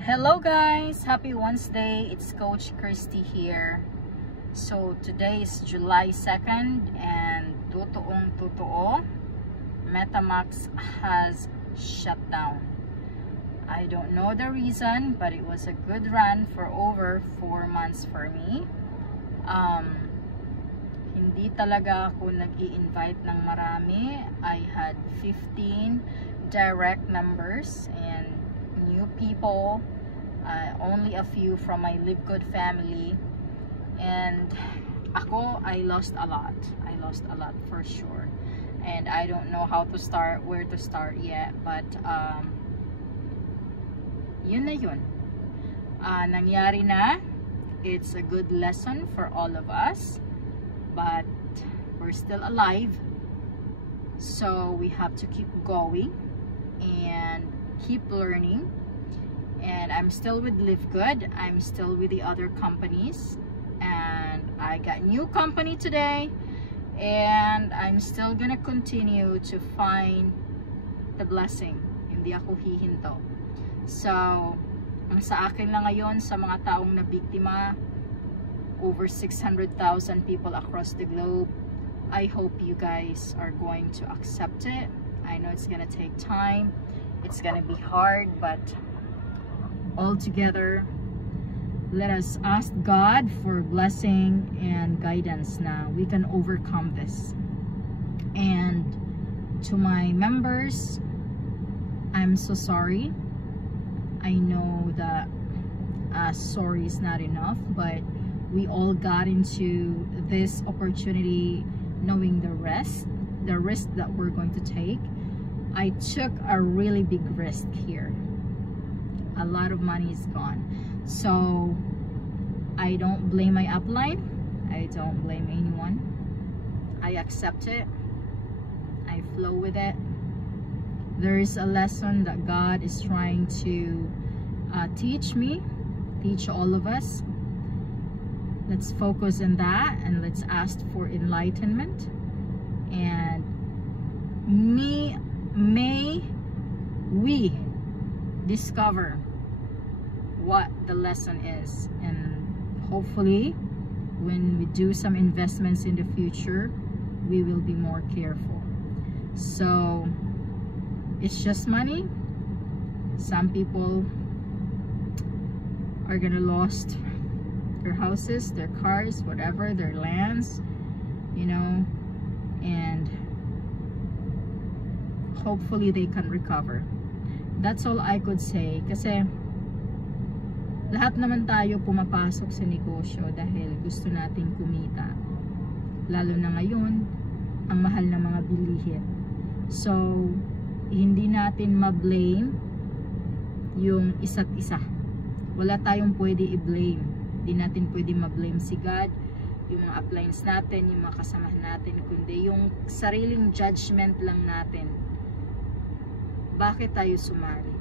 Hello guys, happy Wednesday. It's Coach Christy here. So today is July 2nd and totoong MetaMask has shut down. I don't know the reason, but it was a good run for over 4 months for me. Hindi talaga ako nag-i-invite ng marami. I had 15 direct numbers and new people, only a few from my Live Good family, and I lost a lot for sure, and I don't know where to start yet, but yun na yun, nangyari na. It's a good lesson for all of us, but we're still alive, so we have to keep going and keep learning. And I'm still with Live Good. I'm still with the other companies, and I got new company today, and I'm still gonna continue to find the blessing. Hindi ako hihinto. So ang sa akin lang ngayon, sa mga taong nabiktima, over 600,000 people across the globe, I hope you guys are going to accept it. I know it's gonna take time, it's gonna be hard, but all together, let us ask God for blessing and guidance na we can overcome this. And to my members, I'm so sorry. I know that sorry is not enough, but we all got into this opportunity knowing the risk that we're going to take. I took a really big risk here. A lot of money is gone, so I don't blame my upline, I don't blame anyone. I accept it, I flow with it. There is a lesson that God is trying to teach me, teach all of us. Let's focus on that, and let's ask for enlightenment, and may we discover what the lesson is, and hopefully when we do some investments in the future, we will be more careful. So it's just money. Some people are gonna lost their houses, their cars, whatever, their lands, you know, and hopefully they can recover. That's all I could say, kasi lahat naman tayo pumapasok sa negosyo dahil gusto nating kumita, lalo na ngayon ang mahal ng mga bilihin. So hindi natin ma-blame yung isa't isa. Wala tayong pwede i-blame. Hindi natin pwede ma-blame si God, yung mga uplines natin, yung mga kasamahan natin, kundi yung sariling judgment lang natin. Bakit tayo sumali?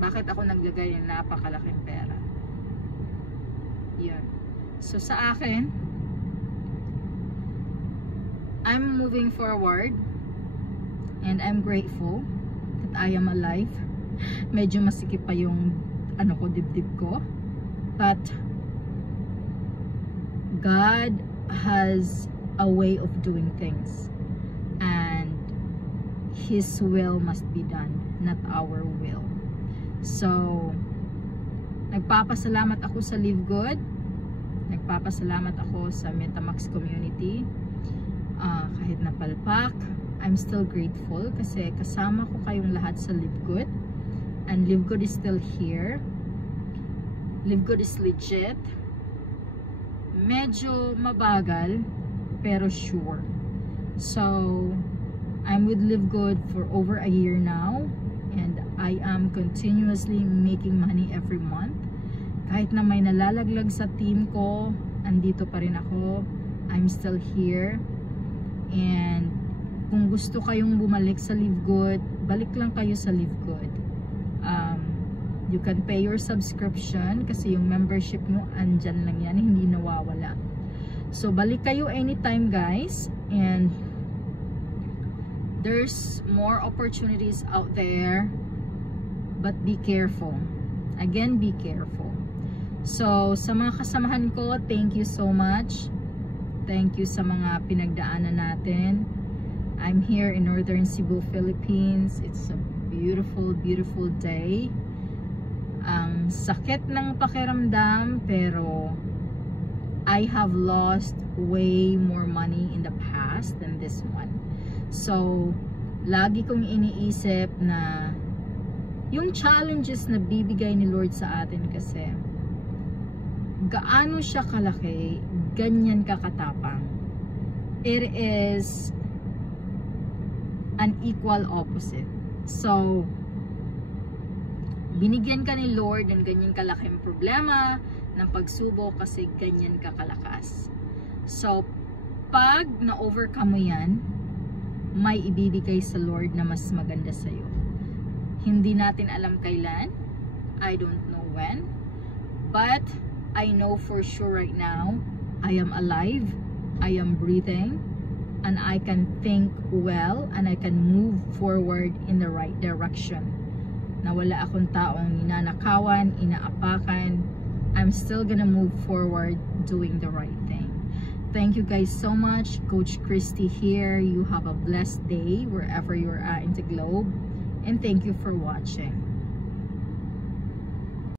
Bakit ako naglagay ng napakalaking pera? Yun. So sa akin, I'm moving forward, and I'm grateful that I am alive. Medyo masikip pa yung dibdib ko, but God has a way of doing things, and His will must be done, not our will. So nagpapasalamat ako sa Live Good, nagpapasalamat ako sa MetaMask community. Kahit napalpak, I'm still grateful kasi kasama ko kayong lahat sa Live Good, and Live Good is still here. Live Good is legit. Medyo mabagal pero sure. So I'm with Live Good for over a year now, and I am continuously making money every month. Kahit na may nalalaglag sa team ko, andito pa rin ako. I'm still here. And kung gusto kayong bumalik sa Live Good, balik lang kayo sa Live Good. You can pay your subscription kasi yung membership mo andyan lang yan, hindi nawawala. So balik kayo anytime guys, and there's more opportunities out there but be careful. Again, be careful. So, sa mga kasamahan ko, thank you so much. Thank you sa mga pinagdaanan natin. I'm here in Northern Cebu, Philippines. It's a beautiful, beautiful day. Ang sakit ng pakiramdam, pero I have lost way more money in the past than this one. So, lagi kong iniisip na yung challenges na bibigay ni Lord sa atin kasi gaano siya kalaki, ganyan kakatapang. It is an equal opposite. So, binigyan ka ni Lord ng ganyan kalaking problema ng pagsubok kasi ganyan ka kalakas. So, pag na-overcome mo yan, may ibibigay sa Lord na mas maganda sa'yo. Hindi natin alam kailan. I don't know when. But, I know for sure right now, I am alive, I am breathing, and I can think well, and I can move forward in the right direction. Na wala akong taong ninanakawan, inaapakan. I'm still gonna move forward doing the right thing. Thank you guys so much. Coach Christy here. You have a blessed day wherever you're at in the globe. And thank you for watching.